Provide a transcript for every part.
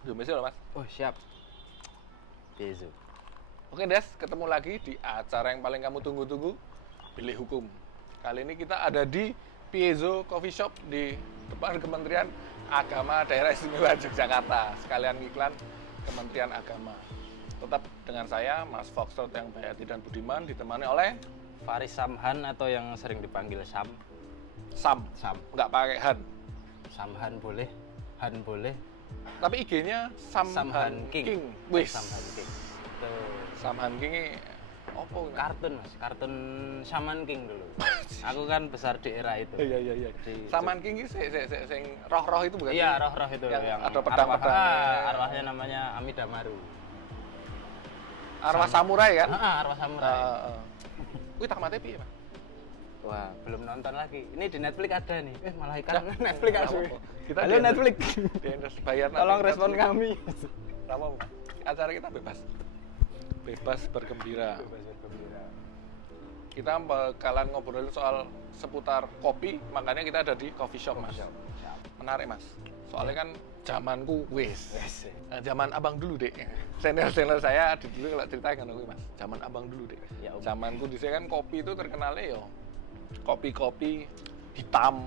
Domestik loh mas. Oh siap. Piezo. Oke Des, ketemu lagi di acara yang paling kamu tunggu-tunggu, Bilik Hukum. Kali ini kita ada di Piezo Coffee Shop di depan Kementerian Agama Daerah Istimewa Yogyakarta. Sekalian iklan Kementerian Agama. Tetap dengan saya, Mas Foxtrot yang Bayati dan Budiman, ditemani oleh Faris Samhan atau yang sering dipanggil Sam. Sam. Sam. Nggak pakai Han. Samhan boleh, Han boleh. Tapi IG-nya Samhan King. Wih. Samhan King. Tuh. Samhan King ini opo ini? Kartun mas, kartun Shaman King dulu. Aku kan besar di era itu. Iya. Samhan King ini sing roh-roh itu bukan? Iya, roh-roh itu yang ada pedang-pedangnya. Arwahnya namanya Amidamaru. Arwah samurai kan? Arwah samurai. Wih, tamatnya piye, Mas? Wah, belum nonton lagi. Ini di Netflix ada nih. Malah ikan Netflix ada. Kita Halo Netflix. Bayar Tolong respon kami. Apa? Acara kita bebas. Bebas bergembira. Kita bakalan ngobrolin soal seputar kopi, makanya kita ada di coffee shop, Mas. Menarik, Mas. Soalnya kan zamanku zaman abang dulu, Dek. Senior saya di dulu kalau cerita kan Mas. Zaman abang dulu, Dek. Ya, zamanku di sini kan kopi itu terkenalnya yo kopi-kopi hitam,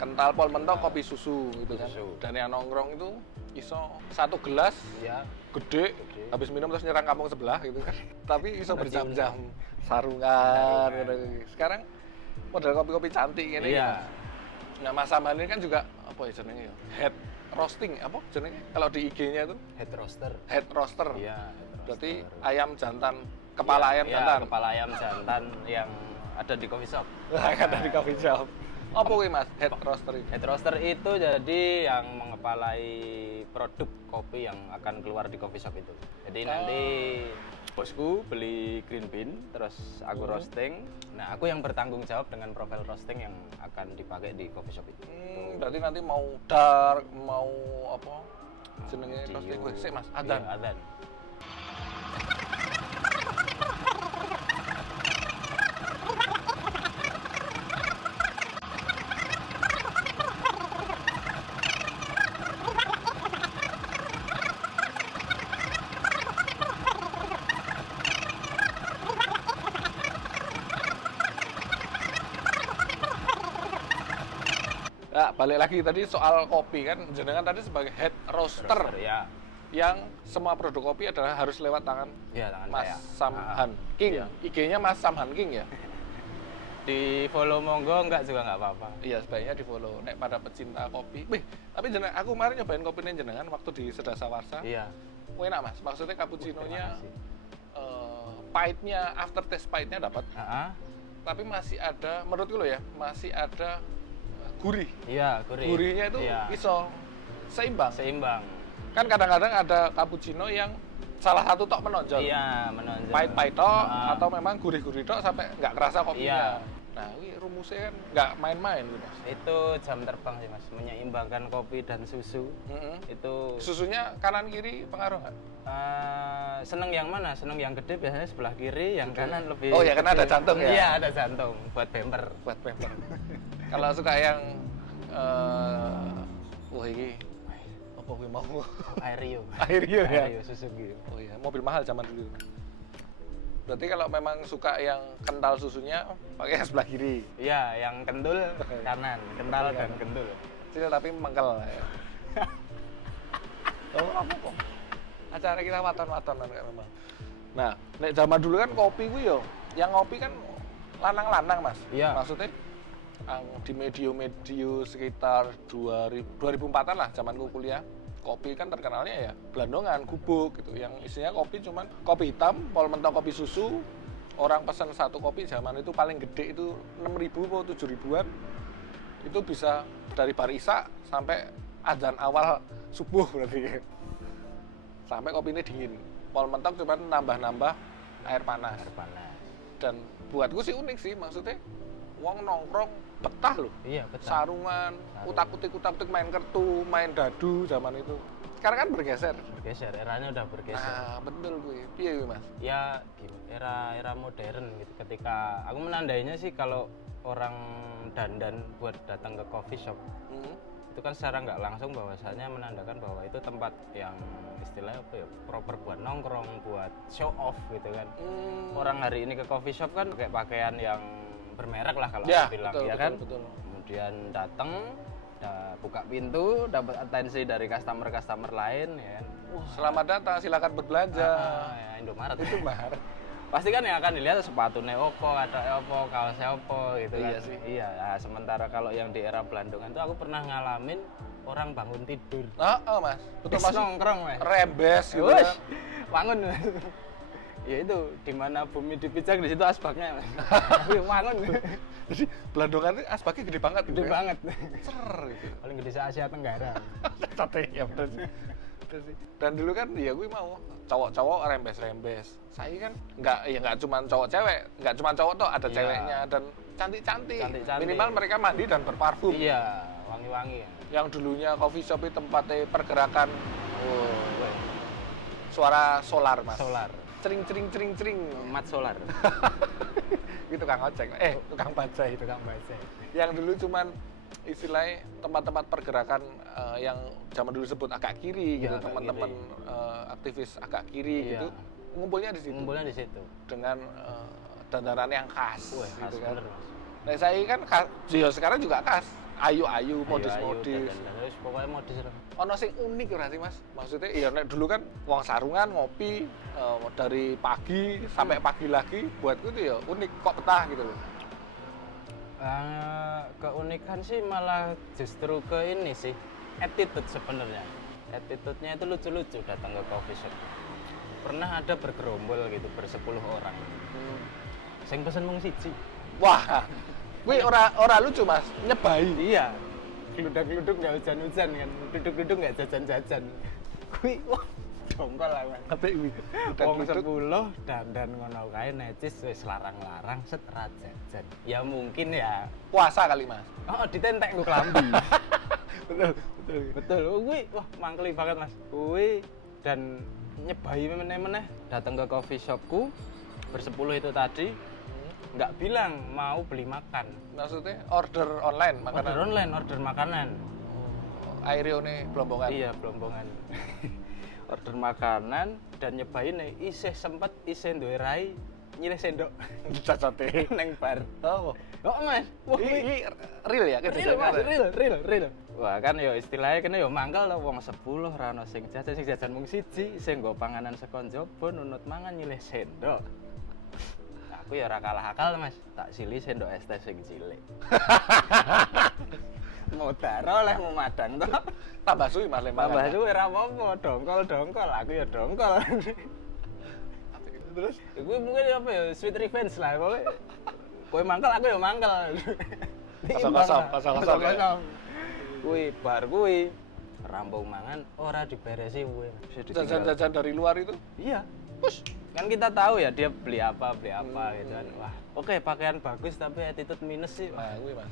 kental pol mentok, kopi susu gitu kan. Dan yang nongkrong itu iso satu gelas ya gede, habis minum terus nyerang kampung sebelah gitu kan. Tapi iso berjam-jam sarungan gitu. Sekarang model kopi-kopi cantik ini. Iya. Nah, Mas Samhan ini kan juga apa ya jenenge ya? Head roasting apa jenenge? Kalau di IG-nya itu head roaster. Head roaster. Iya, berarti ayam jantan, kepala ayam jantan. Kepala ayam jantan yang ada di coffee shop. Ada di coffee shop. Apa kuwi Mas, head roaster itu? Head roaster itu jadi yang mengepalai produk kopi yang akan keluar di coffee shop itu. Jadi nanti bosku beli green bean, terus aku roasting. Nah, aku yang bertanggung jawab dengan profil roasting yang akan dipakai di coffee shop itu. Berarti nanti mau dark, mau apa? Jenenge roasting kuwi sik Mas, adzan. Iya, adzan. Nah, balik lagi tadi soal kopi kan, jenengan tadi sebagai head roaster Ya. Yang semua produk kopi adalah harus lewat tangan, Ya, tangan Mas saya. Samhan King. Iya. IG-nya Mas Samhan King ya? Di follow monggo, enggak juga nggak apa-apa. Iya, sebaiknya di follow. Nek pada pecinta kopi. Wih, tapi jenengan aku kemarin nyobain kopinya jenengan waktu di Sedasa Warsa. Iya. Enak Mas, maksudnya cappuccino-nya pahitnya, aftertaste pahitnya dapat. Tapi masih ada, menurutku loh ya, masih ada gurih. Iya, gurih. Gurihnya itu iso seimbang. Kan kadang-kadang ada cappuccino yang salah satu tok menonjol. Iya, menonjol. Pahit-pahit tok atau memang gurih-gurih tok sampai nggak kerasa kopinya. Iya. Nah, ini rumusnya kan nggak main-main gitu, Mas. Itu jam terbang sih, Mas. Menyeimbangkan kopi dan susu. Itu susunya kanan kiri pengaruh nggak? Seneng yang mana? Seneng yang gede biasanya sebelah kiri, yang kanan lebih. Oh ya, karena ada jantung ya? Iya, ada jantung buat bemper. Kalau suka yang wah ini apa gue mau? Aerio ya? Aerio Suzuki. Oh iya, mobil mahal zaman dulu. Berarti kalau memang suka yang kental susunya, pakai yang sebelah kiri. Iya, yang kentul kanan, kental dan kentul. Kecil tapi mengkel ya. Oh, apa kok? Acara kita waton-watonan kayak memang. Nah, nek zaman dulu kan kopi gue yo, yang ngopi kan lanang-lanang Mas. Iya. Maksudnya di medio sekitar 2004-an lah zamanku kuliah. Kopi kan terkenalnya ya Blandongan, gubuk gitu. Yang isinya kopi cuman kopi hitam, pol mentok kopi susu. Orang pesan satu kopi zaman itu paling gede itu 6.000 atau 7.000-an. Itu bisa dari bar isya sampai azan awal subuh berarti. Sampai kopinya dingin. Pol mentok cuman nambah-nambah air panas. Dan buatku sih unik sih, maksudnya wong nongkrong betah loh. Iya, betah. Sarungan, utak-utik main kartu, main dadu zaman itu. Sekarang kan bergeser. Eranya udah bergeser. Nah, betul gue. Piye gue, Mas? Ya, era modern gitu. Ketika aku menandainya sih kalau orang dandan buat datang ke coffee shop, itu kan secara nggak langsung bahwasanya menandakan bahwa itu tempat yang istilahnya apa ya, proper buat nongkrong, buat show off gitu kan. Orang hari ini ke coffee shop kan pakai pakaian yang bermerek lah kalau Ya, aku bilang, betul, ya betul, kan. betul. Kemudian datang, buka pintu, dapat atensi dari customer lain, ya kan. Selamat datang, silakan berbelanja. Ya, Indomaret. Itu mahal. Pasti kan yang akan dilihat sepatu Neoko, ada Oppo, kaos Oppo gitu Iya kan. sih. Iya, nah, sementara kalau yang di era Belandongan itu aku pernah ngalamin orang bangun tidur. Oh, Mas. Betul, Mas. Nongkrong, Mas. Rembes gitu Wush, kan. bangun. Ya itu, di mana bumi dipijak di situ asbaknya. Bangun. Jadi Belandongan itu asbaknya gede banget gitu. Gede ya. banget. Ser gitu. Paling gede se Asia Tenggara. Sate ya betul sih. Betul sih. Dan dulu kan ya gue mau cowok-cowok rembes-rembes. Saya kan nggak cuma cowok cewek, nggak cuma cowok tuh ada Iya. ceweknya dan cantik-cantik. Cantik-cantik. Minimal mereka mandi dan berparfum. Iya, wangi-wangi ya. Yang dulunya coffee shop itu tempatnya pergerakan Oh, suara solar, Mas. solar. Cering cering cering cering. Mat solar. Itu tukang ojek. Tukang bajai. Tukang baca. Yang dulu cuman istilahnya tempat-tempat pergerakan yang zaman dulu sebut agak kiri Iya, gitu, agak teman-teman aktivis agak kiri Iya. gitu, ngumpulnya di situ Ngumpulnya di situ. dengan dandanan yang khas, Wah, khas gitu kan. bener, Mas. Nah saya kan ya sekarang juga khas, ayu-ayu, modis-modis. Terus pokoknya modis lah. Ono sing unik ora sih, Mas? Maksudnya iya nek dulu kan wong sarungan ngopi dari pagi sampai pagi lagi, buatku tuh ya unik, kok betah gitu loh. Keunikan sih malah justru ke ini sih, attitude sebenarnya. Attitude-nya itu lucu-lucu datang ke coffee shop. Pernah ada bergerombol gitu, bersepuluh orang. Sing pesen mung siji. Wah, gue ora lucu, Mas, nyebai. Iya. Geluduk-geluduk nggak hujan-hujan kan, duduk-duduk nggak jajan-jajan. Kui, wah, dongkol lah kan. Apik kuwi. Wong 10 dandan ngono kae necis wis larang-larang set ra jajan. Ya mungkin ya. Puasa kali, Mas. Oh, ditentek nggo klambi. Betul, betul. Betul. Kuwi wah mangkeli banget, Mas. Kuwi dan nyebai meneh-meneh datang ke coffee shopku bersepuluh itu tadi nggak bilang mau beli makan. Maksudnya order online makanan. Order online, order makanan. Airione Blombongan. Iya, Blombongan. Order makanan dan nyobain isih sempet isih duwe rai nyilih sendok Cacote. neng bar. Oh. Oh, Mas. Wah, Ini real ya real, Mas, real. Wah, kan yo istilahnya kene yo mangkel to wong 10 ra ono sing jajan mung siji, sing nggo panganan sekon jaba nunut mangan nyilih sendok. Aku ya ora kalah akal, Mas. Tak silih sendok es teh sing cilik. Mau daro oleh mau madang to. Tambah suwi, Mas, lemang. Tambah suwe ora apa-apa, dongkol, aku ya dongkol. Terus Gue mungkin apa ya, sweet revenge lah pokoknya. Kowe mangkel, aku ya mangkel. Kosong-kosong ya. Kuwi bar kuwi rampung mangan ora diberesi kuwi. jajan-jajan dari luar itu. Iya. Push. Kan kita tahu ya dia beli apa gitu kan. Wah, oke pakaian bagus tapi attitude minus sih. Nah, gue, Mas.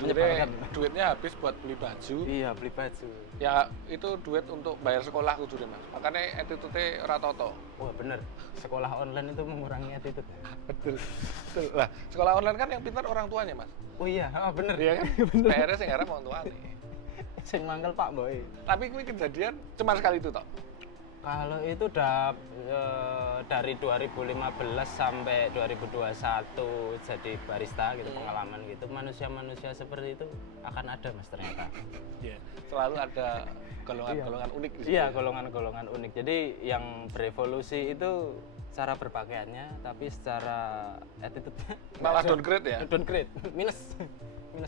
Menyebalkan. Duitnya habis buat beli baju. Iya, beli baju. Ya itu duit untuk bayar sekolah kudu deh, Mas. Makanya attitude-nya ora toto. Wah, bener. Sekolah online itu mengurangi attitude. Betul. Betul. Lah, sekolah online kan yang pintar orang tuanya, Mas. Oh iya, bener. Iya kan? Bener. PR-nya sing ngarep orang tuanya. Sing mangkel Pak Boy. Tapi gue kejadian cuma sekali itu toh. Kalau itu udah dari 2015 sampai 2021 jadi barista gitu, pengalaman gitu, manusia-manusia seperti itu akan ada, Mas, ternyata. Iya. Selalu ada golongan-golongan unik di situ. Iya, golongan-golongan unik. Jadi yang berevolusi itu cara berpakaiannya, tapi secara attitude-nya Malah downgrade ya. downgrade, minus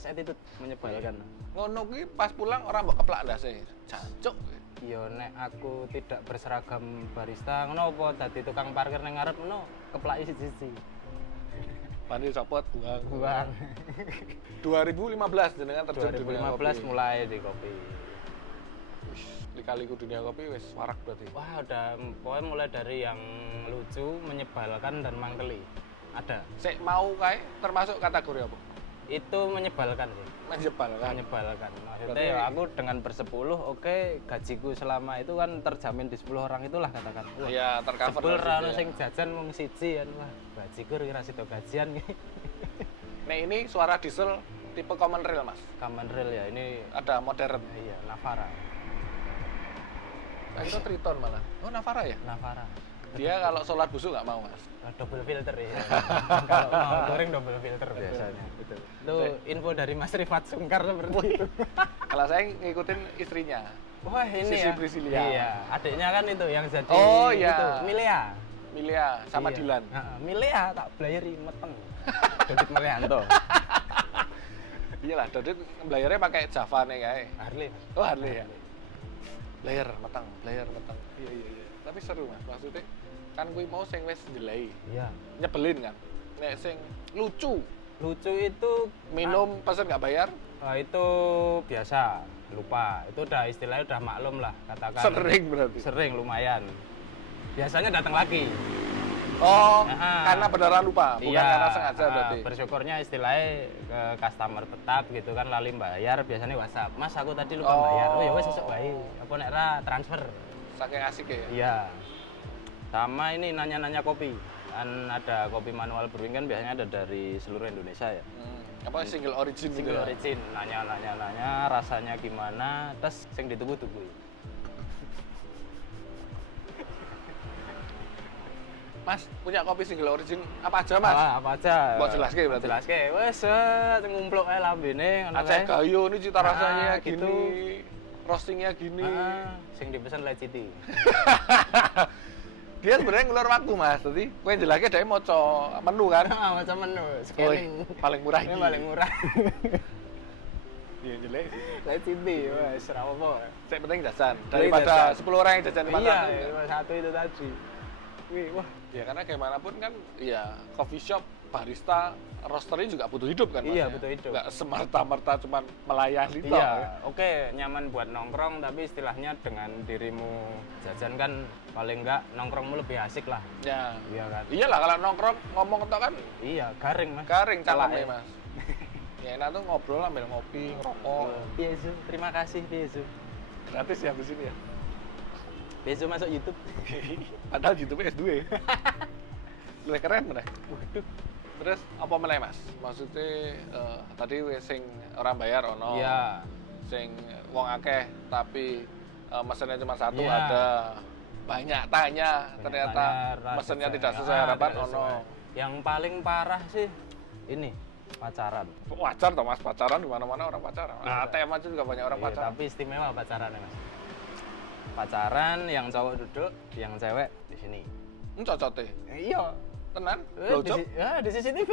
attitude, menyebalkan. Ngono kuwi pas pulang orang mbok keplak ndase. Jancuk. Yo nek aku tidak berseragam barista ngono apa dadi tukang parkir ning ngarep ngono keplaki siji-siji. Pani copot buang. Buang. 2015 jenengan terjun di dunia kopi. 2015 mulai di kopi. Wis, lika-liku dunia kopi wis warak berarti. Wah, udah pokoknya mulai dari yang lucu, menyebalkan dan mangkeli. Ada. Sik mau kae termasuk kategori apa? Itu menyebalkan sih. Menyebalkan. Menyebalkan. Maksudnya Berarti- ya aku dengan bersepuluh, oke, gajiku selama itu kan terjamin di 10 orang itulah katakan. Wah, Iya, tercover. sebel dari ra situ ono ya. sing jajan mung siji kan. Wah, gajiku kira sido gajian. Nek ini suara diesel tipe common rail mas. Common rail ya, ini Ada modern. iya Navara. Nah, itu Triton malah. Oh Navara ya? Navara. Dia kalau sholat busuk nggak mau mas. Double filter ya. Kalau mau touring double filter biasanya. Betul. Itu info dari Mas Rifat Sungkar seperti itu. Kalau saya ngikutin istrinya. Wah ini Sisi ya. Priscilia. Iya, adiknya kan itu yang jadi Oh, iya. itu Milea. Milia sama Iya. Dilan. Heeh, Milea tak belayari meteng. Dodit Melianto. Iyalah, Dodit belayarnya pakai Java nih kayak. Harley. Oh Harley ya. Player metang. Iya iya. Tapi seru mas, maksudnya kan gue mau sing wis delay. Iya. Nyebelin kan. Nek sing lucu, Lucu itu minum pesen nggak bayar, itu biasa, lupa. Itu udah istilahnya udah maklum lah katakan. sering berarti. Sering lumayan. Biasanya datang lagi. Oh, Nah, karena beneran lupa, bukan iya, karena sengaja berarti. bersyukurnya istilahnya ke customer tetap gitu kan lali bayar biasanya WhatsApp. Mas aku tadi lupa Oh. bayar. Oh ya wes sesuk bae. Apa nek ra transfer. Saking asik ya. Iya. Sama ini nanya-nanya kopi. Kan ada kopi manual brewing kan biasanya ada dari seluruh Indonesia ya. Apa single origin gitu. Single origin, nanya rasanya gimana, terus sing ditunggu-tunggu. Mas, punya kopi single origin apa aja mas? Apa aja? Mbok jelaske berarti? Jelaske, wes ngumpluk ae lambene ngono Aceh kae. Gayo ini cita rasanya gitu. gini, roastingnya gini. Sing dipesan Light City. Dia sebenarnya ngeluar waktu mas, jadi gue jelasnya dia mau menu kan. Macam menu, scaling. Paling murah Ini ini. paling murah. Iya jelek. Light City, wes ora apa. Saya penting jajan daripada jajan. 10 orang yang jajan di Iya, pasar. satu itu tadi. Wih, wah. Ya karena gimana pun kan, ya coffee shop, barista, roastery juga butuh hidup kan mas. Iya, ya? butuh hidup. Nggak semerta-merta cuma melayani toh. Iya, oke, nyaman buat nongkrong, tapi istilahnya dengan dirimu jajan kan paling enggak nongkrongmu lebih asik lah. Ya. Iya kan? Iyalah kalau nongkrong ngomong toh kan Iya, garing mas. garing cangkemnya Celak, mas. Ya enak tuh ngobrol ambil ngopi, ngerokok. Piesu, terima kasih Piesu. Gratis ya di sini ya. Piesu masuk YouTube. Padahal YouTube S2. Lebih keren mana? Waduh. Terus apa meneh Mas? Maksudnya tadi wis sing orang bayar ono. Iya. Sing wong akeh tapi mesennya cuma satu Iya. ada. Banyak tanya ternyata Tanya, mesennya sesuai. tidak sesuai harapan tidak ono. sesuai. Yang paling parah sih ini pacaran. Wajar toh Mas, pacaran di mana-mana orang pacaran. Iya. ATM aja juga banyak orang Iya, pacaran. tapi istimewa pacaran ya mas. Pacaran yang cowok duduk, yang cewek di sini. Cocote. Iya. Tenan? Di, Blowjob? di CCTV.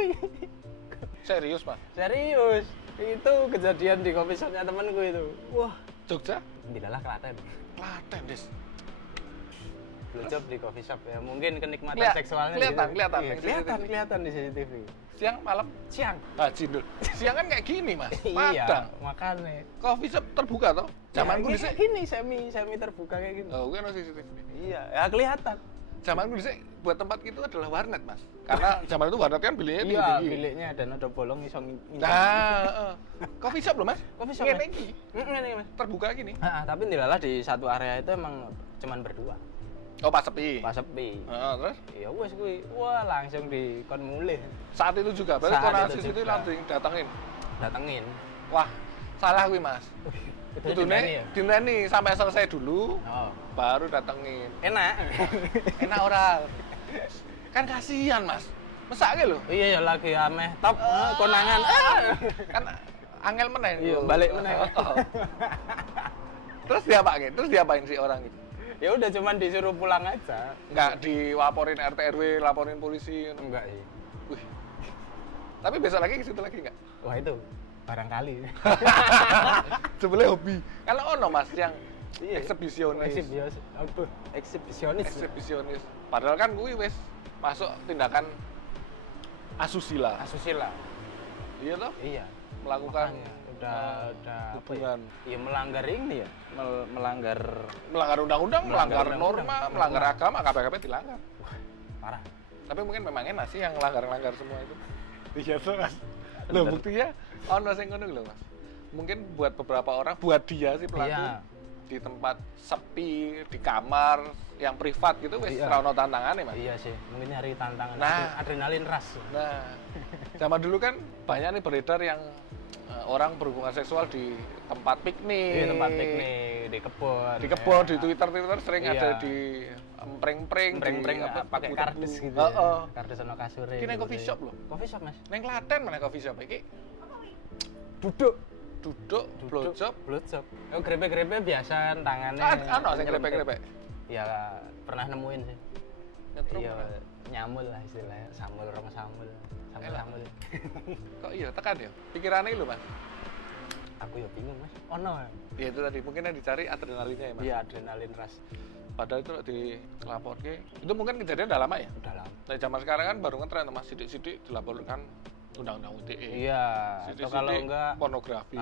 Serius Mas? Serius. Itu kejadian di coffee shopnya temenku itu. Wah. Jogja? Tidaklah Klaten. Klaten, Des. Blowjob di coffee shop ya. Mungkin kenikmatan Kelihatan, seksualnya kelihatan, di situ. kelihatan, Iya, di CCTV. kelihatan di CCTV. Siang, malam? Siang. Jindul. Siang kan kayak gini Mas. Iya, Padang. makanya. Coffee shop terbuka toh? Zamanku ya, dhisik. gini semi terbuka kayak gini. Oh, kan CCTV. Iya, ya kelihatan. Zamanku dhisik buat tempat itu adalah warnet, Mas. Karena zaman itu warnet kan biliknya Iya, tinggi-tinggi. biliknya dan ada bolong iso nginjak. Nah, coffee shop loh, Mas. Coffee shop, Ngene Mas. iki. Ngene Mas. Terbuka gini. Tapi ndilalah di satu area itu emang cuman berdua. Oh, pas sepi. Pas sepi. Terus Ya wes kuwi, wah langsung dikon mulih. saat itu juga berarti Saat koordinasi itu itu juga. langsung datengin. Datengin. Wah, salah kuwi, Mas. Itu Kudune dinteni sampai selesai dulu, Oh, baru datengin. enak. Enak ora? Kan kasihan, Mas. Mesake lho. Iya ya lagi ameh top konangan. Kan angel meneh. Iya, balik meneh. Oh. Terus diapain sih orang itu? Ya udah cuman disuruh pulang aja. Nggak diwaporin RT RW, laporin polisi. Enggak sih. Wih. Tapi besok lagi ke situ lagi nggak? Wah itu barangkali. Sebelah hobi. Kalau ono Mas yang Iya. eksibisionis. Eksibisionis. Eksibisionis. Padahal kan gue wes masuk tindakan asusila. Asusila. Iya toh? Iya. Melakukan Makanya, udah apa ya? hubungan. Iya melanggar ini ya. Melanggar Melanggar undang-undang, melanggar undang-undang. norma, melanggar agama, KPKP dilanggar. parah. Tapi mungkin memang enak sih yang melanggar semua itu. Iya tuh Mas. Loh buktinya ono sing ngono lho Mas. Mungkin buat beberapa orang, buat dia sih pelaku Iya. di tempat sepi, di kamar yang privat gitu wis Iya. ra ono tantangane Mas. Iya sih, mungkin nyari tantangan. Nah. Adrenalin rush. Nah, zaman dulu kan banyak nih beredar yang orang berhubungan seksual di tempat piknik. Di tempat piknik, di kebun. Di kebun, ya. di Twitter sering Iya. ada di prank-prank, Prank-prank pakai buku-buku. kardus gitu. Heeh. Ya. Kardus sama kasure. Iki nang gitu. coffee shop lho. Coffee shop, Mas. Neng Klaten mana coffee shop iki? Duduk. Duduk, blowjob. Blowjob. Oh, grepe-grepe biasa kan tangannya. Ano sing nyelempet. grepe-grepe. Ya pernah nemuin sih. Nyetrum. Iya, nyamul lah istilahnya. Samul, rong samul. Samul-samul. Kok iya tekan ya? Pikirannya lho, Mas. Aku ya bingung, Mas. Ono ya? Ya itu tadi, mungkin yang dicari adrenalinnya ya, Mas. Iya, adrenalin rush. Padahal itu dilaporke. Itu mungkin kejadian udah lama ya? Udah lama. Nah, zaman sekarang kan baru ngetren Mas, sidik-sidik dilaporkan undang-undang UTE. Iya, atau Sidik-sidik kalau enggak pornografi.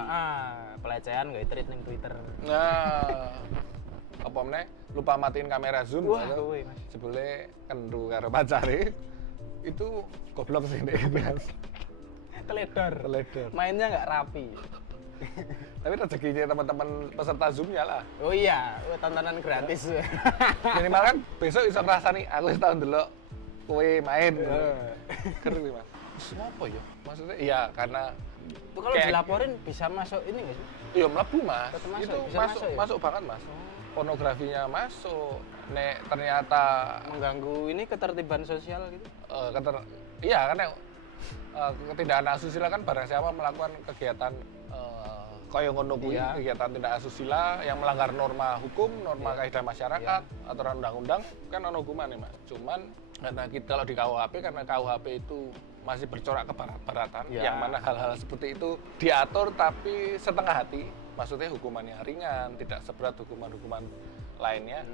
pelecehan nggak tweet ning Twitter. Nah, apa meneh lupa matiin kamera zoom. Wah, gitu. kuwi, Mas. Sebelum kendu karo pacare itu goblok sih nek Mas. Teledor. Teledor. Mainnya nggak rapi. Tapi rezekinya teman-teman peserta zoomnya lah. Oh iya, tontonan gratis. Minimal kan besok iso ngrasani aku wis tau ndelok kowe main. Keren sih, Mas. Kenapa ya? Maksudnya iya karena Kalau kayak- dilaporin bisa masuk ini nggak sih? iya mlebu, Mas. Tetep masuk, Itu bisa masuk masuk ya? masuk banget, Mas. Pornografinya masuk. Nek ternyata Mengganggu ini ketertiban sosial gitu. iya kan tindakan asusila kan barang siapa melakukan kegiatan kaya ngono kuwi, Iya. kegiatan tindak asusila yang melanggar norma hukum, norma kaidah masyarakat, aturan undang-undang kan ono hukumannya, Mas. Cuman karena kita kalau di KUHP karena KUHP itu masih bercorak ke barat-baratan, Iya. yang mana hal-hal seperti itu diatur tapi setengah hati, maksudnya hukumannya ringan, tidak seberat hukuman-hukuman lainnya.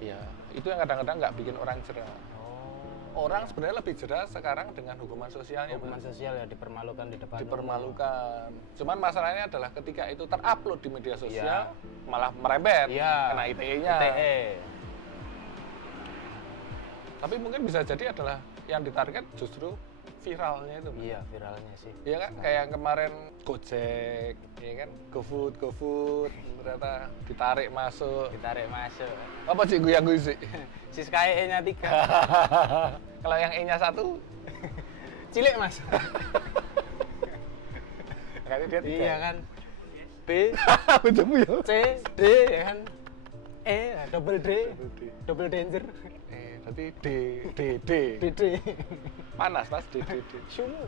Ya, itu yang kadang-kadang nggak bikin orang jerah. Orang sebenarnya lebih jerah sekarang dengan hukuman sosialnya, Hukuman Mas. sosial ya dipermalukan di depan umum. Dipermalukan. Cuman masalahnya adalah ketika itu terupload di media sosial, Iya. malah merembet, Iya. kena ITE-nya. ITE. Tapi mungkin bisa jadi adalah yang ditarget justru viralnya itu. Mas. Iya, viralnya sih. Iya kan, kayak yang kemarin Gojek, ya kan, GoFood, ternyata ditarik masuk. Ditarik masuk. Apa sih gue yang gue sih? Si Sky E-nya 3. Kalau yang E-nya 1, Cilik, Mas. kayaknya dia 3. Iya kan. B, Betul ya. C, D ya kan. E, double D, double danger. Berarti D. DD. Panas Mas, D. Sumu.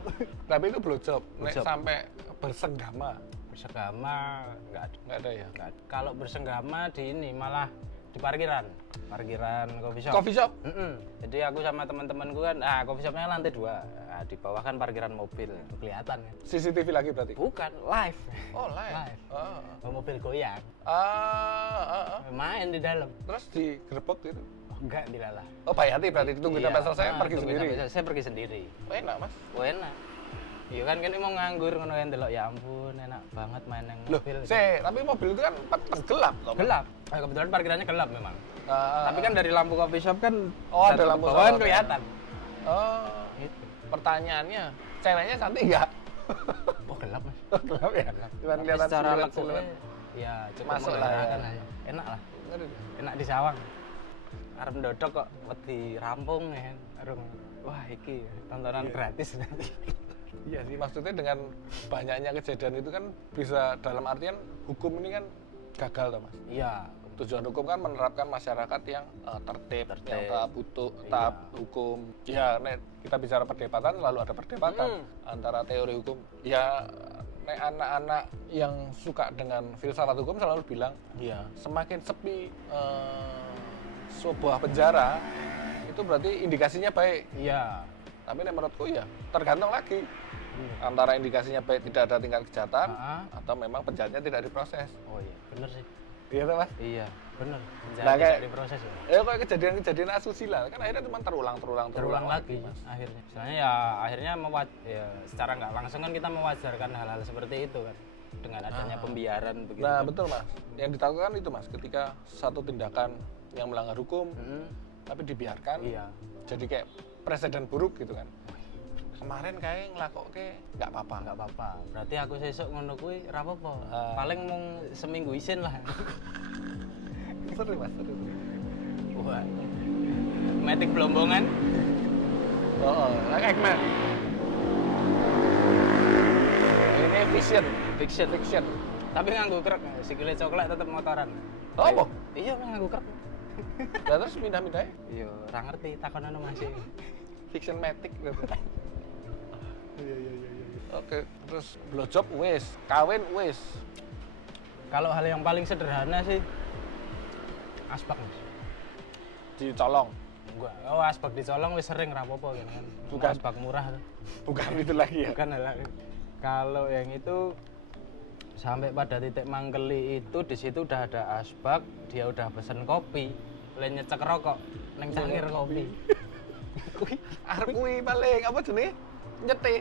Tapi itu blowjob, nek Blowjob. sampai bersenggama. Bersenggama nggak ada. Nggak ada ya? Nggak ada. Kalau bersenggama di ini malah di parkiran coffee shop. Coffee shop? Jadi aku sama teman-temanku kan, coffee shopnya lantai 2. Nah, di bawah kan parkiran mobil, kelihatan kan. CCTV lagi berarti? Bukan, live. Oh, live. Live. Oh. Mobil goyang, main di dalam. Terus digerebek gitu? Oh, enggak dilalah. Oh, Bayati berarti tunggu Iya. sampai selesai pergi Tunggu sendiri. sampai selesai, saya pergi sendiri. Oh, enak Mas. Oh, enak. Iya kan mau nganggur ngono kan delok, ya ampun enak banget main yang Loh, mobil. tapi mobil itu kan gelap toh, Mas? Gelap. Kebetulan parkirannya gelap memang. Tapi kan dari lampu coffee shop kan Oh, ada satu lampu bawaan sorotnya. kelihatan. Oh, Gitu. pertanyaannya, ceweknya cantik nggak? Oh, gelap, Mas. Gelap ya? Gelap. Cuman Tapi kelihatan secara siluet-siluet. lekuknya ya cukup Masuk lah ya. menggerakkan lah. Enak lah. Enak di sawang. Arep ndodok kok wedi rampung ya kan. Arung. Wah, iki tontonan gratis nanti. Iya sih, maksudnya dengan banyaknya kejadian itu kan bisa dalam artian hukum ini kan gagal toh Mas. Iya. Tujuan hukum kan menerapkan masyarakat yang tertib, yang taat Iya. hukum. Ya, nek kita bicara perdebatan selalu ada perdebatan antara teori hukum. Ya, nek anak-anak yang suka dengan filsafat hukum selalu bilang, ya semakin sepi sebuah penjara itu berarti indikasinya baik. Iya. Tapi nek menurutku ya tergantung lagi antara indikasinya baik tidak ada tingkat kejahatan atau memang penjahatnya tidak diproses. Oh iya, bener sih. Iya toh Mas? Iya, bener. Nah, Penjara kayak- tidak diproses ya. Kayak kejadian-kejadian asusila kan akhirnya cuma terulang lagi akhirnya. Misalnya ya akhirnya ya, secara nggak langsung kan kita mewajarkan hal-hal seperti itu kan dengan adanya pembiaran begitu. Nah kan. betul Mas, yang ditakutkan itu Mas ketika satu tindakan yang melanggar hukum tapi dibiarkan Iya. jadi kayak presiden buruk gitu kan. Kemarin kayak ngelakoke nggak apa-apa. Nggak apa-apa. Berarti aku sesuk ngono kuwi ora apa-apa. Paling mung seminggu isin lah. Seru Mas, seru. Wah. Metik belombongan. Oh, kayak Ekmen. Ini Fiction. Fiction. Tapi nganggo krek, sikile coklat tetep motoran. Oh, apa? Iya, nganggo krek. Lah terus pindah-pindah. Iya, ora ngerti takonan masih. Fiction matic gitu. Iya. Oke, terus blowjob wis, kawin wis. Kalau hal yang paling sederhana sih asbak, Mas. Dicolong. Enggak. Oh, asbak dicolong wis sering ra apa-apa kan. Bukan. Asbak murah. Bukan itu lagi ya. Bukan hal. Kalau yang itu sampai pada titik Manggeli itu di situ udah ada asbak, dia udah pesen kopi, mulai nyecek rokok, neng cangkir kopi. Arep kuwi paling apa jenenge? Nyete.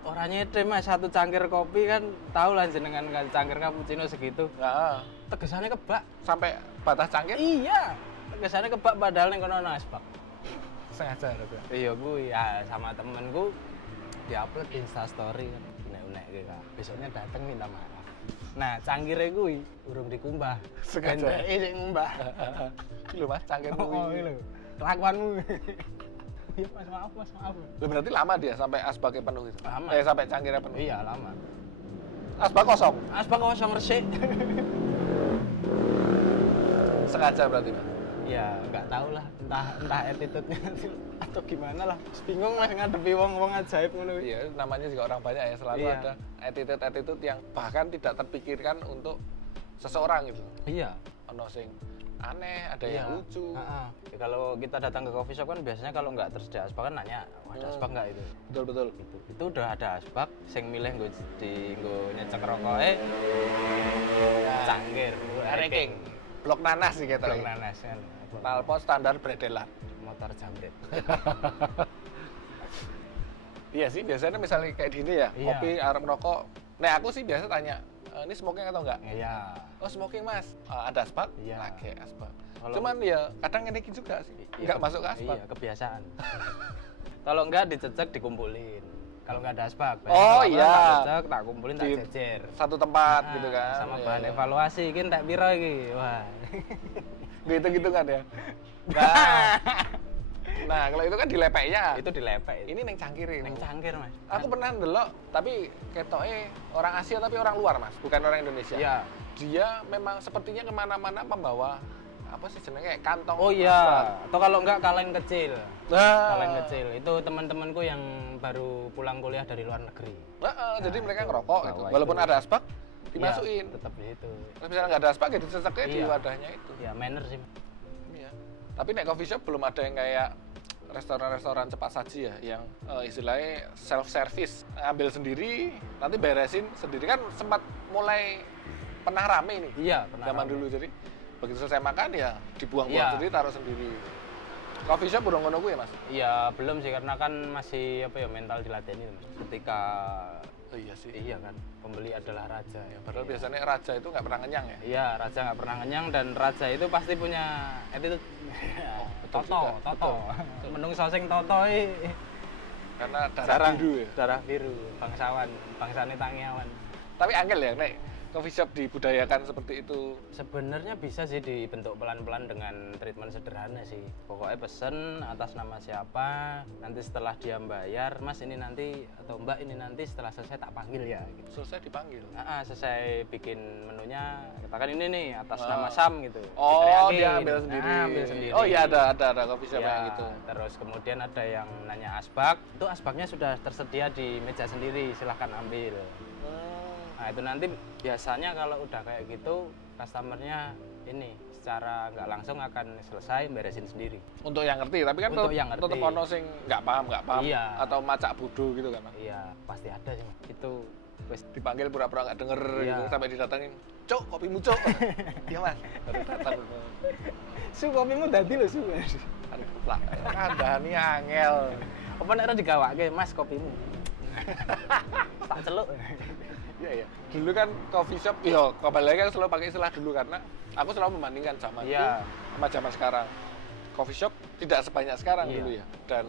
Orang nyete Mas, satu cangkir kopi kan tahu lah jenengan kan cangkir cappuccino segitu. Heeh. Tegesannya kebak. Sampai batas cangkir Iya. Tegesannya kebak padahal ning kono ana asbak. sengaja gitu. Iya gue ya sama temenku diupload di Instastory kan. Unek-unek gitu. Besoknya dateng minta maaf. Nah, cangkire kuwi urung dikumbah. Sengaja. Sing ngumbah. Iki lho Mas, cangkir Oh, kuwi. lho. Kelakuanmu. Iya Mas, maaf Mas, maaf. Loh, berarti lama dia sampai asbaknya penuh itu? Lama. Sampai cangkirnya penuh? Iya, lama. Asbak kosong? Asbak kosong resik. Sengaja berarti Mas? Ya, nggak tahu lah. Entah attitude-nya atau gimana lah. Bingung lah ngadepi wong-wong ajaib ngono. Iya, namanya juga orang banyak ya, selalu Iya. ada attitude yang bahkan tidak terpikirkan untuk seseorang gitu. Iya. Ono sing aneh, ada Iya. yang lucu. Ya, kalau kita datang ke coffee shop kan biasanya kalau nggak tersedia asbak kan nanya, "Oh, ada asbak nggak itu?" Betul. Itu udah ada asbak, sing milih nggo nyecek rokoke. Cangkir, ranking. Blok nanas sih kita. Blok nanas kan. Knalpot standar bredelan. Motor jambret. Iya sih, biasanya misalnya kayak gini ya, Iya. kopi, arep rokok. Nah, aku sih biasa tanya, ini smoking atau enggak? Iya. Oh, smoking Mas. Ada asbak? Iya. Lagi asbak. Kalau- Cuman ya kadang ini juga sih. Enggak masuk ke asbak. Iya, kebiasaan. Kalau enggak dicecek dikumpulin. Kalau nggak ada asbak, Oh, kalau iya. tak cecek, tak kumpulin, tak Di jejer. satu tempat Ah, gitu kan. Sama Iya, bahan iya. evaluasi, ini tak piro iki. Wah. Gitu kan ya. Nah, kalau itu kan dilepeknya. Itu dilepek. Ini neng cangkir neng cangkir, Mas. Aku pernah ndelok, tapi ketoknya orang Asia tapi orang luar Mas, bukan orang Indonesia. Iya. Dia memang sepertinya kemana-mana membawa apa sih jenenge kayak kantong. Oh asbak. iya, atau kalau enggak kaleng kecil. Nah, Kaleng kecil. Itu teman-temanku yang baru pulang kuliah dari luar negeri. jadi Nah, mereka itu ngerokok bawa gitu. itu. Walaupun ada asbak, dimasukin. Iya, tetap gitu. Terus misalnya nggak ada asbak, ya diceceknya di Iya. wadahnya itu. Ya, manner sih. Iya. Tapi nek coffee shop belum ada yang kayak restoran-restoran cepat saji ya, yang istilahnya self service, ambil sendiri, nanti beresin sendiri kan sempat mulai pernah rame nih Iya, pernah. zaman rame. dulu. Jadi begitu selesai makan ya dibuang-buang Iya. sendiri, taruh sendiri. Coffee shop burung ngono kuwi ya Mas? Iya, belum sih karena kan masih apa ya mental dilatih Mas. Ketika Oh, iya sih. iya kan, pembeli adalah raja. Ya, padahal biasanya raja itu nggak pernah kenyang ya. Iya, raja nggak pernah kenyang dan raja itu pasti punya attitude. betul Toto, juga, Toto. Menungso sing Toto Karena darah jarang biru ya. darah biru, bangsawan, bangsane Tangiawan. Tapi angel ya nek coffee shop dibudayakan seperti itu. Sebenarnya bisa sih dibentuk pelan-pelan dengan treatment sederhana sih. Pokoknya pesen atas nama siapa, nanti setelah dia bayar, Mas ini nanti atau Mbak ini nanti setelah selesai tak panggil ya. Gitu. Selesai dipanggil. Selesai bikin menunya, katakan ini nih atas Ah. nama Sam gitu. Oh, Diteriakin. dia ambil sendiri. Ambil sendiri. Oh iya ada coffee shop Ya, yang gitu. terus kemudian ada yang nanya asbak, itu asbaknya sudah tersedia di meja sendiri, silahkan ambil. Nah itu nanti biasanya kalau udah kayak gitu, customernya ini secara nggak langsung akan selesai beresin sendiri. Untuk yang ngerti, tapi kan Untuk yang ngerti. tetep ono sing nggak paham Iya. atau macak bodoh gitu kan. Mas. Iya, pasti ada sih. Mas. Itu wes Dipanggil pura-pura nggak denger Iya. gitu sampai didatengin. Cok, kopimu cok. Iya Mas. Baru datang. su kopimu dadi lho su. Aduh, lah, kandhani angel. Apa nek ora digawake, Mas kopimu. Tak celuk. Iya. Dulu kan coffee shop, iya, kembali lagi kan selalu pakai istilah dulu karena aku selalu membandingkan zaman itu Iya. sama zaman sekarang. Coffee shop tidak sebanyak sekarang Iya. dulu ya. Dan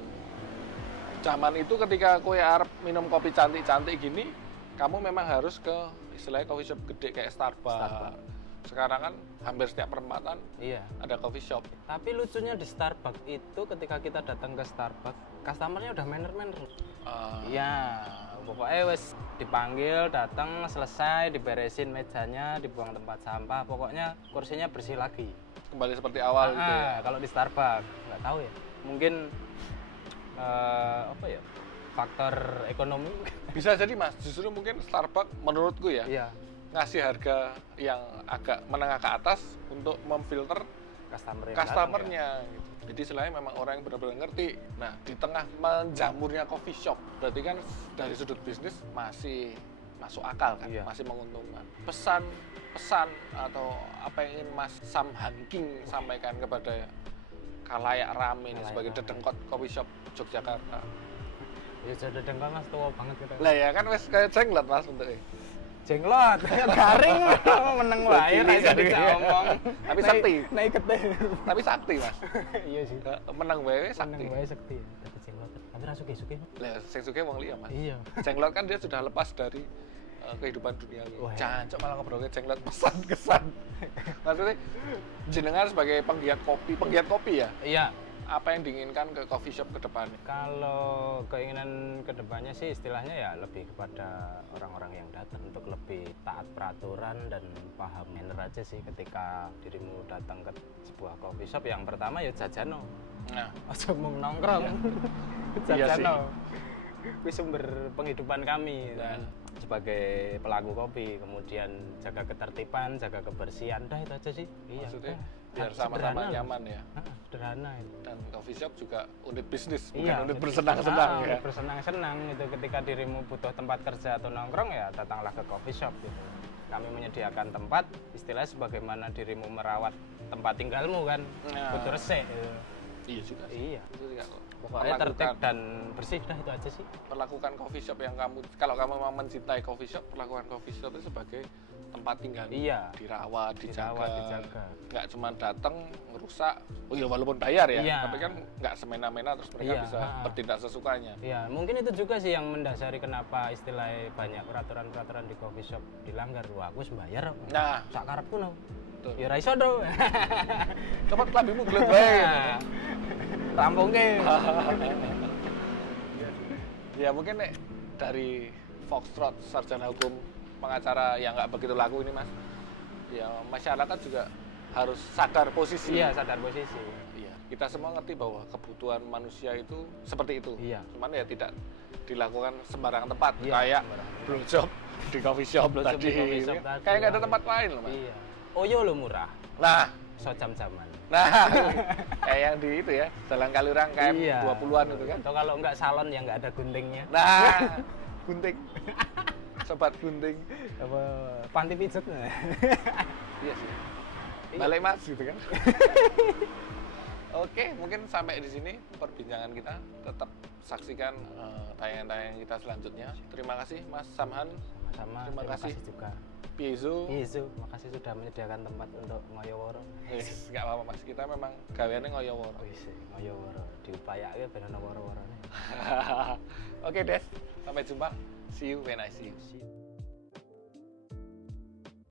zaman itu ketika kowe arep minum kopi cantik-cantik gini, kamu memang harus ke istilahnya coffee shop gede kayak Starbucks. Sekarang kan hampir setiap perempatan Iya. ada coffee shop. Tapi lucunya di Starbucks itu ketika kita datang ke Starbucks, customernya udah manner-manner. Ah, Iya, pokoknya wes dipanggil, datang, selesai, diberesin mejanya, dibuang tempat sampah, pokoknya kursinya bersih lagi. Kembali seperti awal gitu ya. Kalau di Starbucks nggak tahu ya, mungkin apa ya, faktor ekonomi. Bisa jadi Mas, justru mungkin Starbucks menurutku ya Iya, ngasih harga yang agak menengah ke atas untuk memfilter customer yang customernya gitu. Jadi selain memang orang yang benar-benar ngerti. Nah, di tengah menjamurnya coffee shop, berarti kan dari sudut bisnis masih masuk akal kan, Iya. masih menguntungkan. Pesan atau apa yang ingin Mas Sam Hanking sampaikan kepada khalayak rame nih Khalayak sebagai rame. dedengkot coffee shop Yogyakarta. Ya sudah dengkol Mas, tua banget kita. Lah ya kan wes kayak jenglot Mas untuk Jenglot, garing meneng wae ra iso Garing. dijak omong. Tapi sakti. Naik kete. Tapi sakti Mas. Iya sih. Menang wae sakti. Meneng wae sakti. Tapi jenglot. Tapi ra suge-suge. Lah sing sugih wong liya Mas. Iya. Jenglot kan dia sudah lepas dari kehidupan duniawi. Wah. Jancuk malah ngobrol ke jenglot pesan kesan. Maksudnya jenengan sebagai penggiat kopi ya. Iya. Apa yang diinginkan ke coffee shop ke depannya? Kalau keinginan kedepannya sih istilahnya ya lebih kepada orang-orang yang datang untuk lebih taat peraturan dan paham manner aja sih ketika dirimu datang ke sebuah coffee shop. Yang pertama ya jajano. Nah, Aja mau nongkrong. Iya sih. Jajano. Kuwi sumber penghidupan kami kan. Sebagai pelaku kopi, kemudian jaga ketertiban, jaga kebersihan, dah itu aja sih. maksudnya Udah. biar sama-sama Sederhana. nyaman ya. Sederhana itu. Dan coffee shop juga unit bisnis, bukan Iya, unit gitu. bersenang-senang ya. Unit bersenang-senang itu ketika dirimu butuh tempat kerja atau nongkrong ya datanglah ke coffee shop gitu. Kami menyediakan tempat, istilahnya sebagaimana dirimu merawat tempat tinggalmu kan, Nah. butuh resik. Gitu. Iya juga sih. Iya. Itu juga kok. Pokoknya tertib dan bersih dah itu aja sih. Perlakukan coffee shop yang kalau kamu memang mencintai coffee shop, perlakukan coffee shop itu sebagai tempat tinggal. Iya. Dirawat, Dijaga. Nggak cuma datang ngerusak. Oh iya walaupun bayar ya, Iya. tapi kan nggak semena-mena terus mereka Iya, bisa bertindak sesukanya. Iya, mungkin itu juga sih yang mendasari kenapa istilah banyak peraturan-peraturan di coffee shop dilanggar. Wah, aku wis bayar. Nah, Sak karepku no. betul. Ya ra iso, Bro. Cepat klambimu gelet bae. Rampungke. Ya mungkin nek dari Foxtrot sarjana hukum pengacara yang nggak begitu laku ini Mas. Ya masyarakat juga harus sadar posisi. Iya, sadar posisi. Iya. Kita semua ngerti bahwa kebutuhan manusia itu seperti itu. Iya. Cuman ya tidak dilakukan sembarangan tempat. Iya, Kayak sembarangan. blowjob di coffee shop Blowjob tadi. di coffee shop tadi. Kayak nggak ada tempat lain loh Mas. Iya. Oyo lo murah. Nah, So jam-jaman. nah kayak yang di itu ya, Jalan Kaliurang kayak Iya. 20-an itu kan. Atau kalau enggak salon yang enggak ada guntingnya. Nah, gunting. Sobat gunting. Apa panti pijet. Iya sih. Balik Mas gitu kan. Oke, mungkin sampai di sini perbincangan kita. Tetap saksikan tayangan-tayangan kita selanjutnya. Terima kasih Mas Samhan, Sama-sama. Terima kasih. juga. Piezo. Yesu, makasih sudah menyediakan tempat untuk ngoyo-woro. Wis, nggak apa-apa Mas. Kita memang gaweannya ngoyo-woro. Wis, ngoyo-woro diupayake ben ono woro-worone. Oke, Des. Sampai jumpa. See you when I see you.